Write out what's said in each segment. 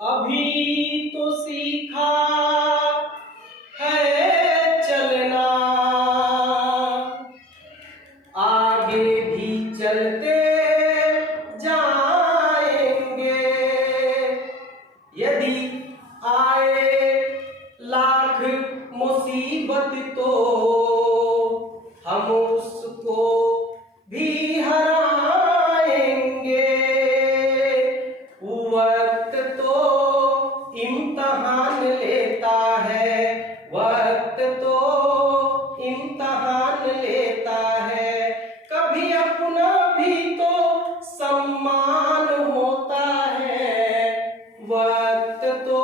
अभी तो सीखा है चलना, आगे भी चलते जाएंगे। यदि आए लाख मुसीबत तो हम उसको भी हराएंगे। वक्त तो इम्तहान लेता है, वक्त तो इम्तहान लेता है। कभी अपना भी तो सम्मान होता है, वक्त तो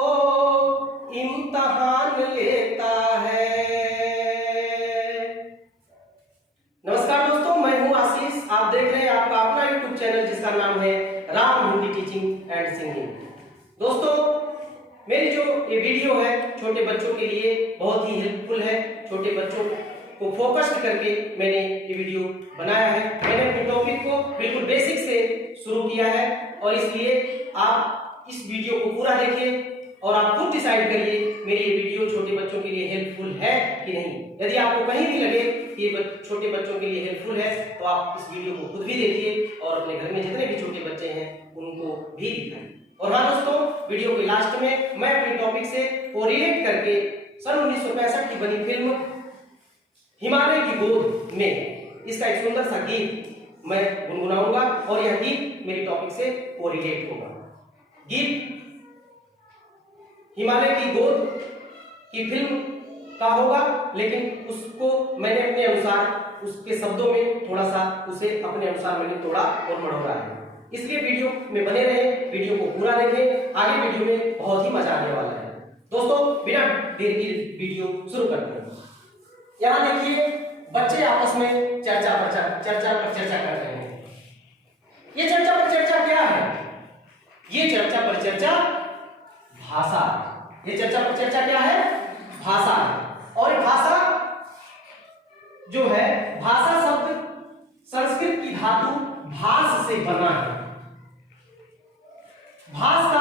इम्तहान लेता है। नमस्कार दोस्तों, मैं हूं आशीष। आप देख रहे हैं आपका अपना यूट्यूब चैनल जिसका नाम है Ram Hindi teaching and singing. दोस्तों, मेरी जो ये वीडियो है छोटे बच्चों के लिए बहुत ही हेल्पफुल है। छोटे बच्चों को फोकस्ड करके मैंने ये वीडियो बनाया है। मैंने अपने टॉपिक को बिल्कुल बेसिक से शुरू किया है और इसलिए आप इस वीडियो को पूरा देखिए और आप खुद डिसाइड करिए मेरी ये वीडियो छोटे बच्चों के लिए हेल्पफुल है कि नहीं। यदि आपको कहीं भी लगे कि ये छोटे बच्चों के लिए हेल्पफुल है तो आप इस वीडियो को खुद भी देखिए और अपने घर में जितने भी छोटे बच्चे हैं उनको भी दिखाएं। और हाँ दोस्तों, वीडियो के लास्ट में मैं अपने टॉपिक से कोरिलेट करके सन 1965 की बनी फिल्म हिमालय की गोद में इसका एक सुंदर सा गीत मैं गुनगुनाऊंगा और यह गीत मेरे टॉपिक से कोरिलेट होगा। गीत हिमालय की गोद की फिल्म का होगा, लेकिन उसको मैंने अपने अनुसार उसके शब्दों में थोड़ा सा उसे अपने अनुसार मैंने तोड़ा और मढ़ोड़ा है। इसलिए वीडियो में बने रहे, वीडियो को पूरा देखें, आगे वीडियो में बहुत ही मजा आने वाला है। दोस्तों, बिना देर की वीडियो शुरू करते हैं। यहाँ देखिए, बच्चे आपस में चर्चा पर चर्चा कर रहे हैं। ये चर्चा पर चर्चा क्या है? ये चर्चा पर चर्चा भाषा। ये चर्चा पर चर्चा क्या है? भाषा है। और भाषा जो है, भाषा शब्द संस्कृत की धातु भास से बना है। भास का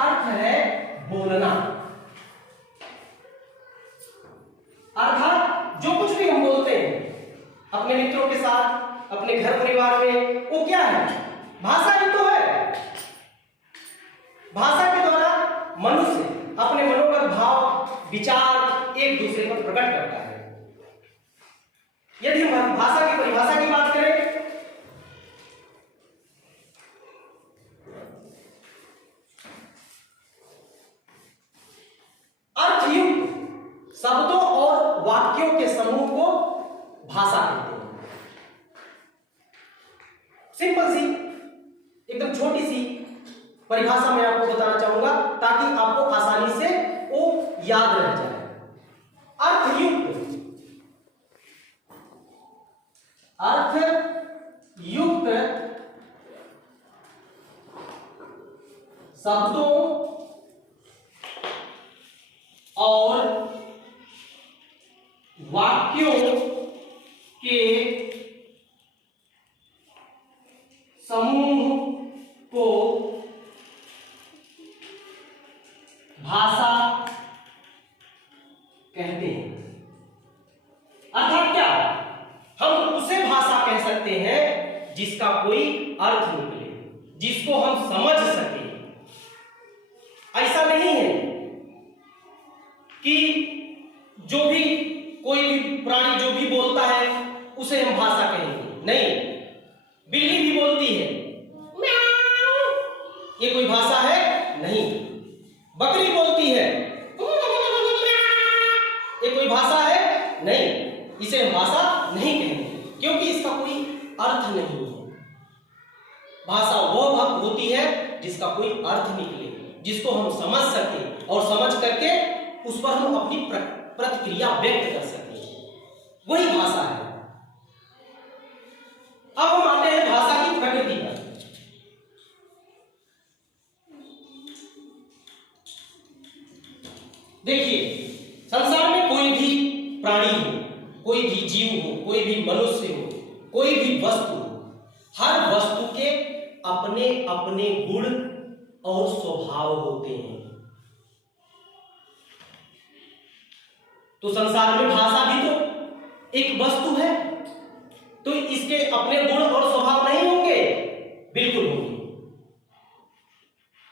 अर्थ है बोलना। अर्थात जो कुछ भी हम बोलते हैं अपने मित्रों के साथ, अपने घर परिवार में, वो क्या है? भाषा ही तो है। भाषा के द्वारा मनुष्य अपने मनोगत भाव विचार एक दूसरे पर प्रकट करता है। यदि हम भाषा की परिभाषा की बात करें, अर्थयुक्त शब्दों और वाक्यों के समूह को भाषा कहते हैं। सिंपल सी, एकदम छोटी सी परिभाषा मैं आपको बताना चाहूंगा ताकि आपको आसानी से वो याद रह जाए। अर्थयुक्त शब्दों और वाक्यों के समूह को भाषा कहते हैं। अर्थात क्या? हम उसे भाषा कह सकते हैं जिसका कोई अर्थ निकले, जिसको हम समझ सके। ऐसा नहीं है कि जो भी कोई भी प्राणी जो भी बोलता है उसे हम भाषा कहेंगे। नहीं, बिल्ली भी बोलती है, ये कोई भाषा है? नहीं। बकरी बोलती है, ये कोई भाषा है? नहीं। इसे हम भाषा नहीं कहेंगे क्योंकि इसका कोई अर्थ नहीं है। भाषा वह होती है जिसका कोई अर्थ निकले, जिसको हम समझ सके और समझ करके उस पर हम अपनी प्रतिक्रिया व्यक्त कर सके, वही भाषा है। अब हम आते हैं भाषा की प्रकृति पर। देखिए, संसार में कोई भी प्राणी हो, कोई भी जीव हो, कोई भी मनुष्य हो, कोई भी वस्तु हो, हर वस्तु के अपने अपने गुण और स्वभाव होते हैं। तो संसार में भाषा भी तो एक वस्तु है, तो इसके अपने गुण और स्वभाव नहीं होंगे? बिल्कुल होंगे।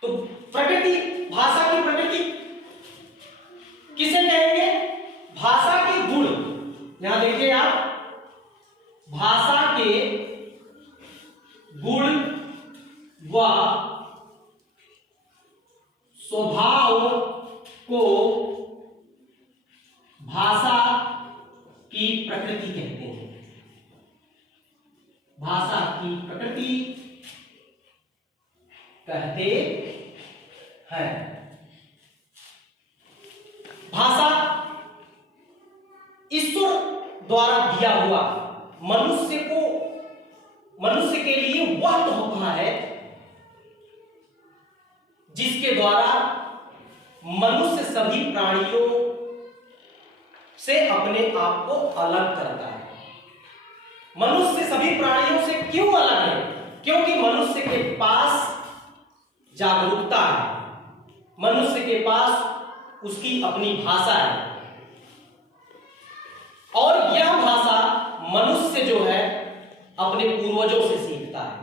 तो प्रकृति, भाषा की प्रकृति किसे कहेंगे? भाषा के गुण। यहां देखिए आप, भाषा के गुण व स्वभाव को भाषा की प्रकृति कहते हैं। भाषा की प्रकृति कहते हैं। भाषा ईश्वर द्वारा दिया हुआ मनुष्य के लिए वह तोहफा है जिसके द्वारा मनुष्य सभी प्राणियों से अपने आप को अलग करता है। मनुष्य सभी प्राणियों से क्यों अलग है? क्योंकि मनुष्य के पास जागरूकता है, मनुष्य के पास उसकी अपनी भाषा है, और यह भाषा मनुष्य जो है अपने पूर्वजों से सीखता है।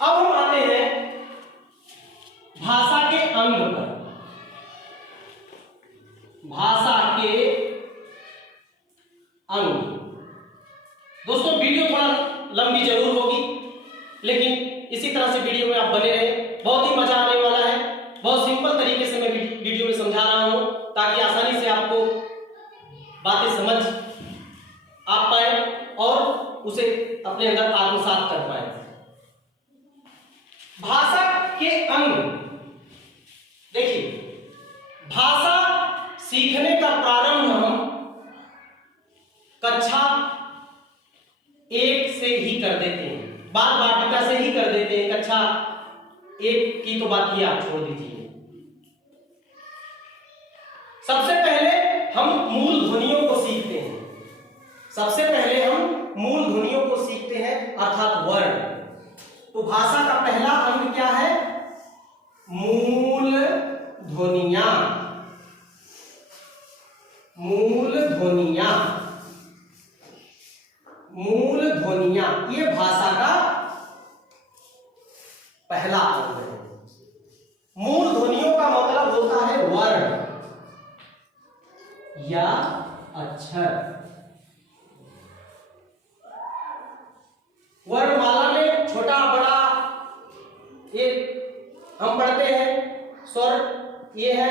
अब हम आते हैं भाषा के अंग पर। भाषा के अंग। दोस्तों वीडियो थोड़ा लंबी जरूर होगी, लेकिन इसी तरह से वीडियो में आप बने रहें, बहुत ही मजा आने वाला है। बहुत सिंपल तरीके से मैं वीडियो में समझा रहा हूं ताकि आसानी से आपको बातें समझ आ पाए और उसे अपने अंदर आत्मसात कर पाए। भाषा के अंग देखिए, भाषा सीखने का प्रारंभ हम कक्षा 1 से ही कर देते हैं, बाल वाटिका से ही कर देते हैं। कक्षा 1 की तो बात ही आप छोड़ दीजिए। सबसे पहले हम मूल ध्वनियों को सीखते हैं। सबसे पहले हम मूल ध्वनियों को सीखते हैं, अर्थात वर्ण। तो भाषा का पहला अंग क्या है? मूल ध्वनियां। मूल ध्वनियां, मूल ध्वनियां, ये भाषा का पहला अंग है। मूल ध्वनियों का मतलब होता है वर्ण या अक्षर। वर्णमाला में छोटा बड़ा ये हम पढ़ते हैं, स्वर ये है,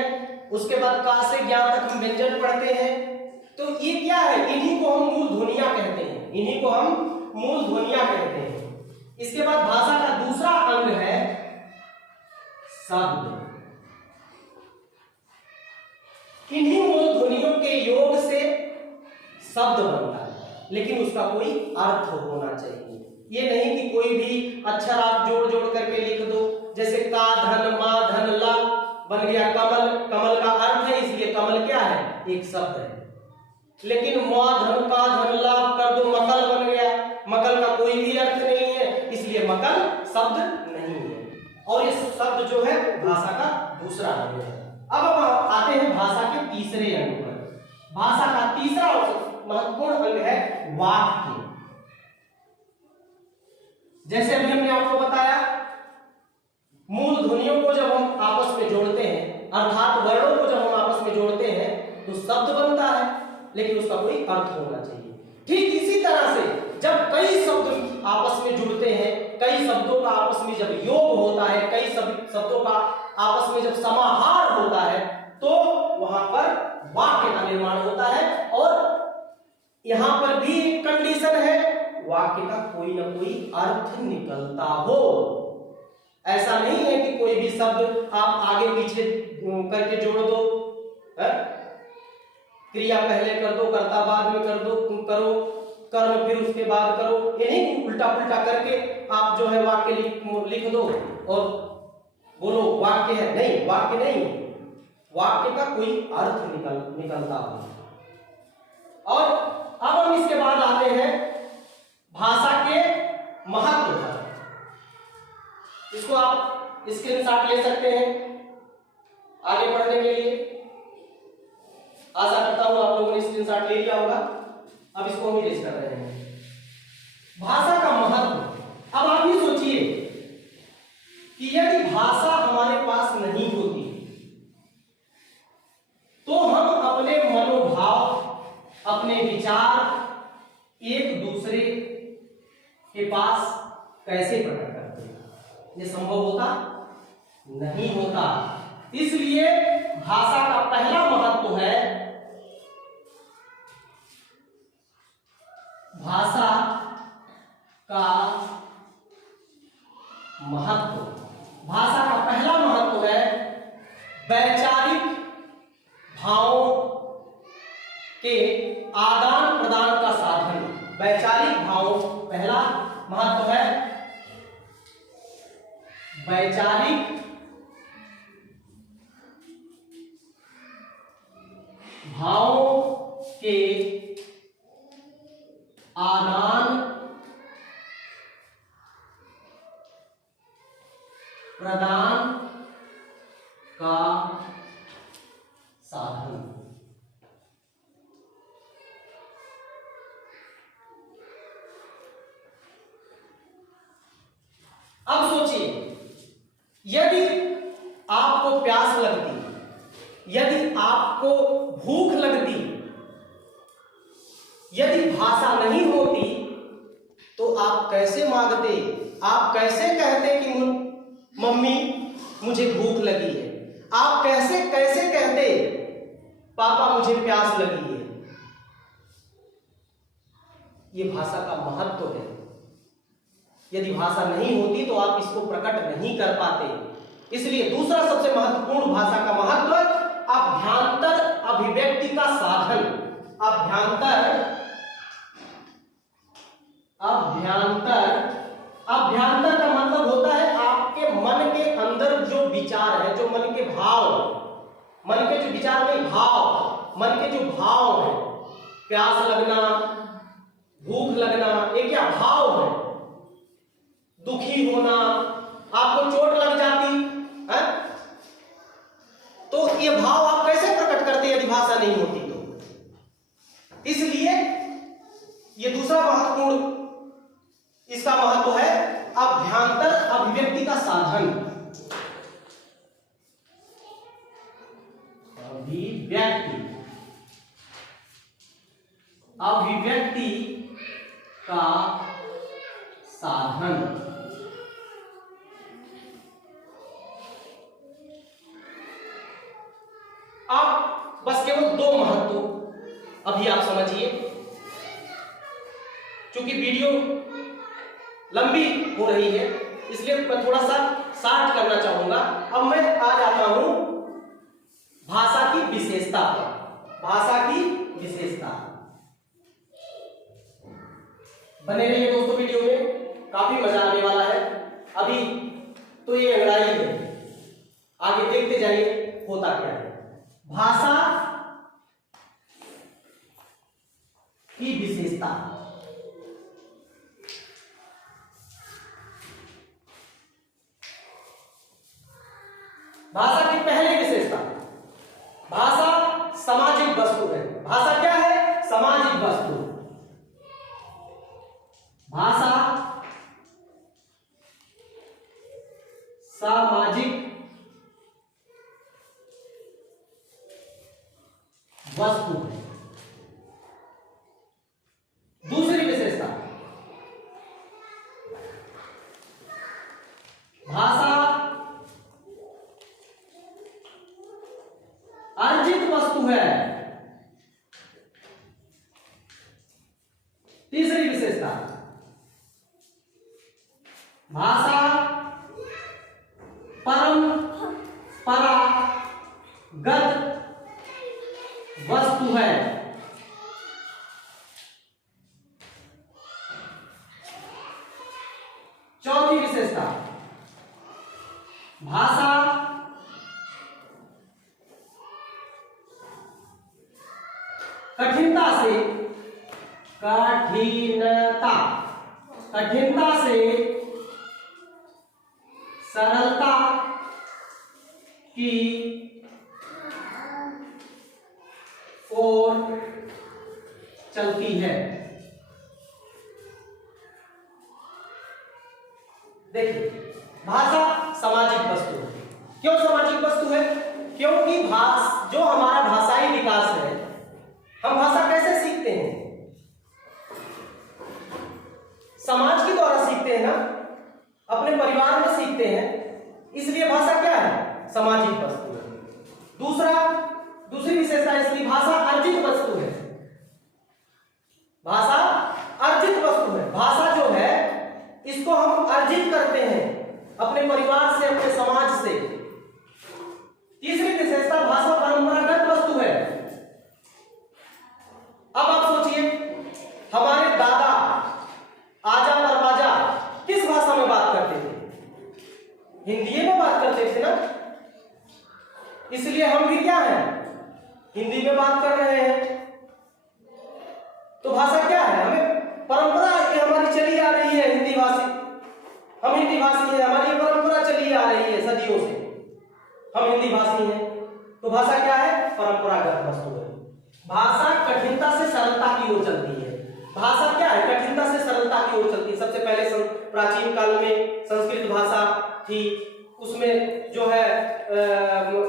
उसके बाद का से ज्ञा तक हम व्यंजन पढ़ते हैं। तो ये क्या है? इन्हीं को हम मूल ध्वनियां कहते हैं, इन्हीं को हम मूल ध्वनियां कहते हैं। इसके बाद भाषा का दूसरा अंग है शब्द। इन्हीं मूल ध्वनियों के योग से शब्द बनता है, लेकिन उसका कोई अर्थ होना चाहिए। ये नहीं कि कोई भी अक्षर आप जोड़ जोड़ करके लिख दो, जैसे का धन मा धन ला बन गया कमल। कमल का अर्थ है, इसलिए कमल क्या है? एक शब्द है। लेकिन मा धन का धन ला कर दो, मकल बन गया। मकल का कोई भी अर्थ नहीं है, इसलिए मकल शब्द नहीं है। और ये शब्द जो है भाषा का दूसरा अंग है। अब हम आते हैं भाषा के तीसरे अंग पर। भाषा का तीसरा महत्वपूर्ण अंग है वाक्य। जैसे अभी हमने आपको बताया, मूल ध्वनियों को जब हम आपस में जोड़ते हैं, अर्थात वर्णों को जब हम आपस में जोड़ते हैं तो शब्द बनता है, लेकिन उसका कोई अर्थ होना चाहिए। ठीक इसी तरह से जब कई शब्द आपस में जुड़ते हैं, कई शब्दों का आपस में जब योग होता है, कई शब्दों का आपस में जब समाहार होता है, तो वहां पर वाक्य का निर्माण होता है। और यहां पर भी एक कंडीशन है, वाक्य का कोई ना कोई अर्थ निकलता हो। ऐसा नहीं है कि कोई भी शब्द आप आगे पीछे करके जोड़ दो, क्रिया पहले कर दो, कर्ता बाद में कर दो, करो कर्म फिर उसके बाद करो, ये नहीं उल्टा पुल्टा करके आप जो है वाक्य लिख दो और बोलो वाक्य है। नहीं, वाक्य नहीं, वाक्य का कोई अर्थ निकलता हो। और अब हम इसके बाद आते हैं भाषा के इसको आप स्क्रीनशॉट ले सकते हैं आगे पढ़ने के लिए। आशा करता हूं आप लोगों ने स्क्रीनशॉट ले लिया होगा। अब इसको हम इरेज कर रहे हैं। भाषा का महत्व। अब आप ये सोचिए कि यदि भाषा हमारे पास नहीं होती तो हम अपने मनोभाव, अपने विचार एक दूसरे के पास कैसे प्रकट करते हैं? ये संभव होता नहीं होता। इसलिए भाषा का पहला महत्व है भाषा का महत्व। भाषा का पहला महत्व है वैचारिक भावों के आदान प्रदान का साधन। वैचारिक भावों पहला महत्व है वैचारिक भावों के आदान प्रदान का साधन। अब सोचिए, यदि आपको प्यास लगती, यदि आपको भूख लगती, यदि भाषा नहीं होती तो आप कैसे मांगते? आप कैसे कहते कि मम्मी मुझे भूख लगी है? आप कैसे कैसे कहते पापा मुझे प्यास लगी है? ये भाषा का महत्व है। यदि भाषा नहीं होती तो आप इसको प्रकट नहीं कर पाते। इसलिए दूसरा सबसे महत्वपूर्ण भाषा का महत्व अभ्यांतर अभिव्यक्ति का साधन। अभ्यांतर अभ्यांतर का मतलब होता है आपके मन के अंदर जो विचार है, जो मन के भाव, मन के जो विचार नहीं भाव, मन के जो भाव है, प्यास लगना, भूख लगना, ये क्या भाव है? दुखी होना, आपको चोट लग जाती है तो ये भाव आप कैसे प्रकट करते यदि भाषा नहीं होती तो? इसलिए ये दूसरा महत्वपूर्ण इसका महत्व है अभ्यांतर अभिव्यक्ति का साधन। अभिव्यक्ति का साधन। अब बस केवल दो महत्व अभी आप समझिए। क्योंकि वीडियो लंबी हो रही है इसलिए मैं थोड़ा सा शार्ट करना चाहूंगा। अब मैं आ जाता हूं भाषा की विशेषता पर। भाषा की विशेषता। बने रहिए दोस्तों वीडियो में, काफी मजा आने वाला है। अभी तो ये अंग्रेजी है, आगे देखते जाइए होता क्या है। भाषा की विशेषता। भाषा की पहली विशेषता, भाषा सामाजिक वस्तु है। भाषा क्या है? सामाजिक वस्तु। भाषा सामाजिक वस्तु है। दूसरी विशेषता, भाषा अर्जित वस्तु है। तीसरी विशेषता, भाषा परंपरागत वस्तु है। चौथी विशेषता, भाषा कठिनता सरलता की ओर चलती है। देखिए, भाषा सामाजिक वस्तु है। क्यों सामाजिक वस्तु है? क्योंकि जो हमारा भाषाई विकास है, हम भाषा कैसे सीखते हैं? समाज के द्वारा सीखते हैं ना, अपने परिवार में सीखते हैं। इसलिए भाषा क्या है? सामाजिक वस्तु है। दूसरी विशेषता इसकी भाषा अर्जित वस्तु है। भाषा अर्जित वस्तु है। भाषा जो है इसको हम अर्जित करते हैं अपने परिवार से, अपने समाज से। तीसरी विशेषता भाषा परंपरागत वस्तु है। अब आप सोचिए, हमारे दादा आजा परवाजा किस भाषा में बात करते थे? हिंदी में बात करते थे ना। इसलिए हम भी क्या है? हिंदी में बात कर रहे हैं। तो भाषा क्या है? हमें परंपरा है, हमारी चली आ रही है हिंदी भाषी। हम हिंदी भाषी हैं, हमारी परंपरा चली आ रही है सदियों से, हम हिंदी भाषी हैं। तो भाषा क्या है? परंपरागत वस्तु है। भाषा कठिनता से सरलता की ओर चलती है। भाषा क्या है? कठिनता से सरलता की ओर चलती है। सबसे पहले प्राचीन काल में संस्कृत भाषा थी, उसमें जो है वो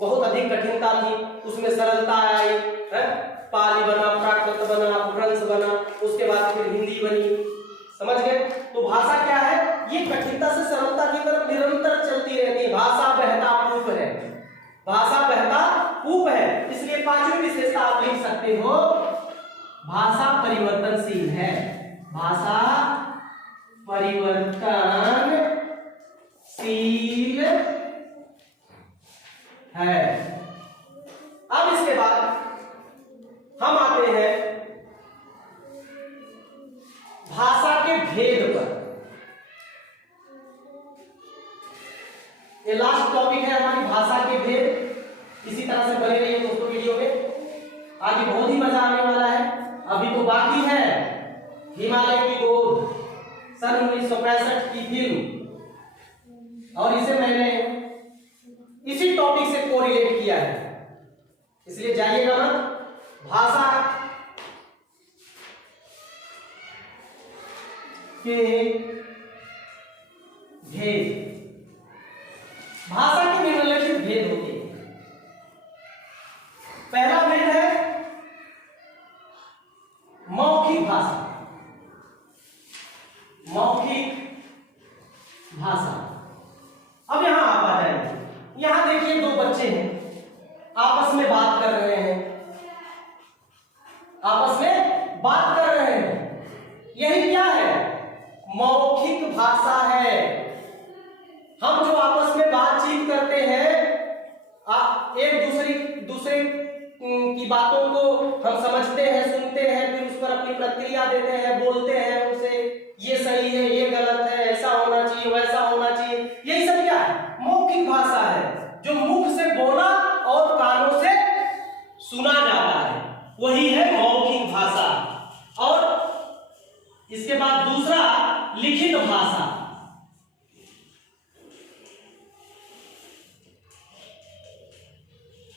बहुत अधिक कठिनता थी, उसमें सरलता आई है। पाली बना, प्राकृत बना, अपभ्रंश बना, उसके बाद फिर हिंदी बनी। समझ गए? तो भाषा क्या है? ये कठिनता से सरलता की तरफ निरंतर चलती रहती है। भाषा बहता कूप है। भाषा बहता कूप है। इसलिए पांचवी विशेषता आप लिख सकते हो, भाषा परिवर्तनशील है। भाषा परिवर्तनशील है। अब इसके बाद हम आते हैं भाषा के भेद पर। ये लास्ट टॉपिक है हमारी, भाषा के भेद। इसी तरह से बने रहिए दोस्तों वीडियो में, आगे बहुत ही मजा आने वाला है। अभी तो बाकी है हिमालय की गोद, सन 1965 की फिल्म, और इसे मैंने इसी टॉपिक से कोरिलेट किया है, इसलिए जाइएगा मत। भाषा के भेद, भाषा के निम्नलिखित भेद होते हैं। पहला भेद है मौखिक भाषा। मौखिक भाषा। अब यहां आप आ जाएंगे। यहां देखिए, दो बच्चे हैं, आपस में बात कर रहे हैं, आपस में बात कर रहे हैं। यही क्या है? मौखिक भाषा है। हम जो आपस में बातचीत करते हैं, एक दूसरे की बातों को हम समझते हैं, सुनते हैं, फिर उस पर अपनी प्रतिक्रिया देते हैं, बोलते हैं उनसे, ये सही है, ये गलत है, ऐसा होना चाहिए, वैसा होना चाहिए। यही सब क्या है? मौखिक भाषा है, जो मुख से बोला और कानों से सुना जाता है, वही है मौखिक भाषा। और इसके बाद दूसरा लिखित भाषा।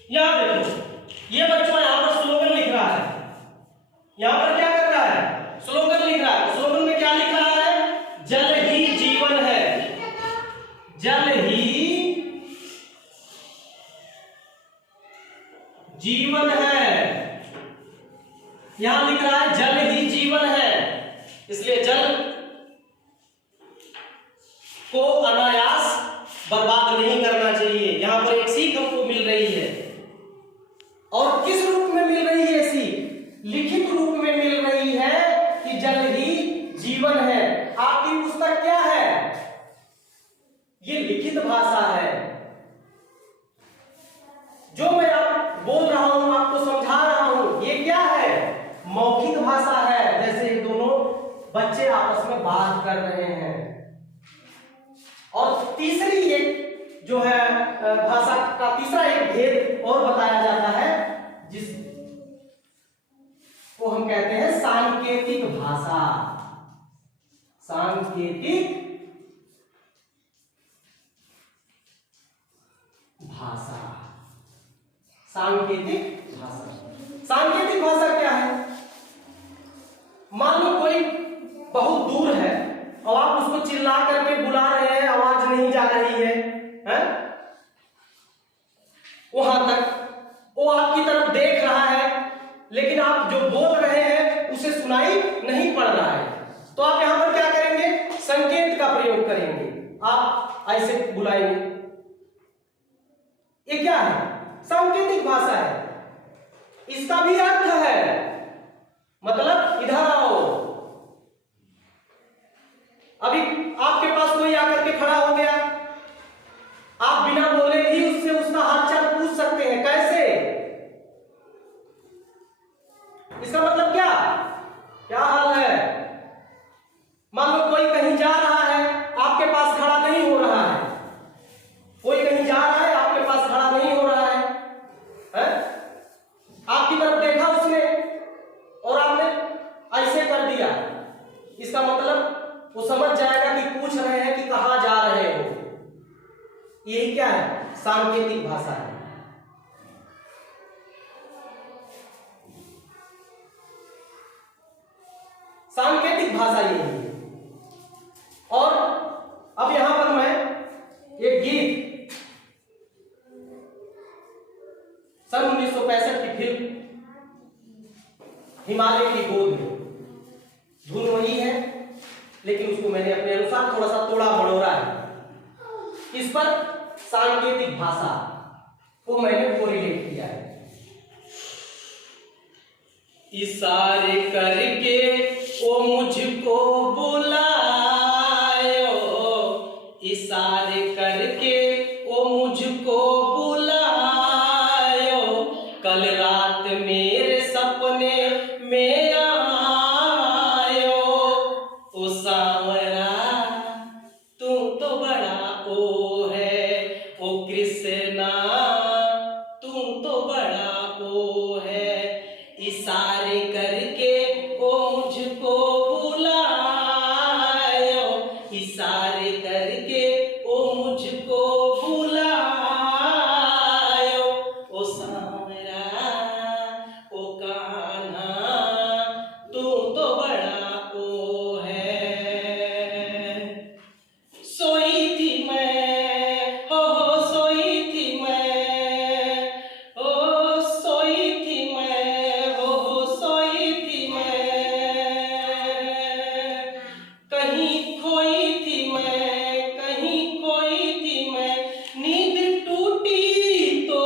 यहां देखो, ये बच्चों यहां पर स्लोगन लिख रहा है। यहां पर क्या कर रहा है? स्लोगन लिख रहा है। स्लोगन में क्या लिख रहा है? जल ही जीवन है। जल ही जीवन है। यहां लिख रहा है जल ही जीवन है। इसलिए जल को अनायास बर्बाद नहीं करना चाहिए। यहां पर एक सीख हमको मिल रही है। और किस रूप में मिल रही है सीख? लिखित रूप में मिल रही है कि जल ही जीवन है। आपकी पुस्तक क्या है? ये लिखित भाषा है। जो मैं आप बोल रहा हूं, आपको समझा रहा हूं, ये क्या है? मौखिक भाषा है। जैसे दोनों बच्चे आपस में बात कर रहे हैं। और तीसरी एक जो है भाषा का तीसरा एक भेद और बताया जाता है, जिस को हम कहते हैं सांकेतिक भाषा। सांकेतिक सांकेतिक भाषा। सांकेतिक भाषा क्या है? मान लो कोई बहुत दूर है और आप उसको चिल्ला करके बुला रहे हैं, आवाज नहीं जा रही है, वहां तक वो आपकी तरफ देख रहा है, लेकिन आप जो बोल रहे हैं उसे सुनाई नहीं पड़ रहा है, तो आप यहां पर क्या करेंगे? संकेत का प्रयोग करेंगे। आप ऐसे बुलाएंगे। ये क्या है? सांकेतिक भाषा है। इसका भी अर्थ है, मतलब इधर आओ। अभी आपके पास कोई आकर के खड़ा हो गया, आप बिना बोले ही उससे उसका हालचाल पूछ सकते हैं। कैसे? इसका मतलब क्या? क्या हाल है? मान लो कोई कहीं जा रहा है, आपके पास खड़ा नहीं हो रहा है। कोई कहीं जा रहा है, आपके पास खड़ा नहीं हो रहा है, आपकी तरफ देखा उसने और आपने ऐसे कर दिया। इसका मतलब वो समझ जाएगा कि पूछ रहे हैं कि कहां जा रहे हो। यही क्या है? सांकेतिक भाषा है। सांकेतिक भाषा यही है। और अब यहां पर मैं एक गीत सन 1965 की फिल्म हिमालय की गोद में, धुन वही है लेकिन उसको मैंने अपने अनुसार थोड़ा सा तोड़ा मड़ोड़ा है। इस पर सांकेतिक भाषा को मैंने कोरिलेट किया है। इशारे करके वो मुझको बुलायो, इशारे करके वो मुझको बुलायो, कल रात मेरे सपने में आयो, ओ सांवरा तू तो बड़ा ओ है, ओ कृष्णा तू तो बड़ा ओ है, इशारे करके वो मुझको बुलायो, इशारे करके वो मुझको बुलायो, ओ सांवरा ओ कान्हा तू तो बड़ा ओ है। सोई थी मैं, हो सोई थी मैं, ओ सोई थी मैं, हो सोई थी मैं, कहीं खोई थी मैं, कहीं खोई थी मैं, नींद टूटी तो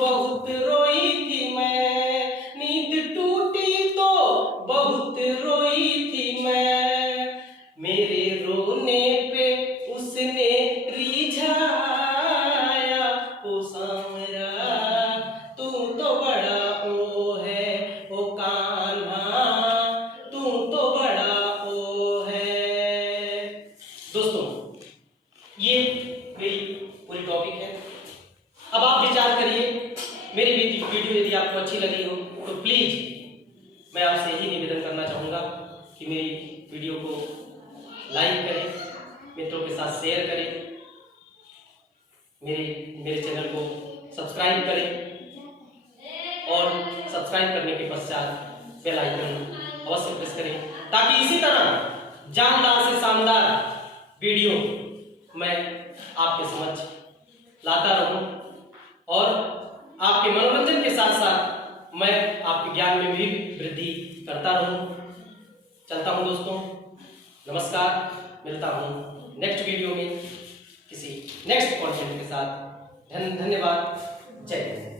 बहुत रोई थी मैं, नींद टूटी तो बहुत रोई थी मैं, मेरे रोने पे उसने रिझाया, ओ सांवरा तू तो बड़ा ओ है, ओ कान्हा तू तो बड़ा ओ है। दोस्तों ये मेरी पूरी टॉपिक है। अब आप विचार करिए। मेरी वीडियो यदि आपको अच्छी लगी हो तो प्लीज मैं आपसे यही निवेदन करना चाहूंगा कि मेरी वीडियो को लाइक करें, मित्रों के साथ शेयर करें, मेरे चैनल को सब्सक्राइब करें और सब्सक्राइब करने के पश्चात बेल आइकन अवश्य प्रेस करें, ताकि इसी तरह जानदार से शानदार वीडियो मैं आपके समक्ष लाता रहूं और आपके मनोरंजन के साथ साथ मैं आपके ज्ञान में भी वृद्धि करता रहूं। चलता हूं दोस्तों, नमस्कार, मिलता हूं नेक्स्ट वीडियो में किसी नेक्स्ट कंटेंट के साथ। धन्यवाद, जय हिंद।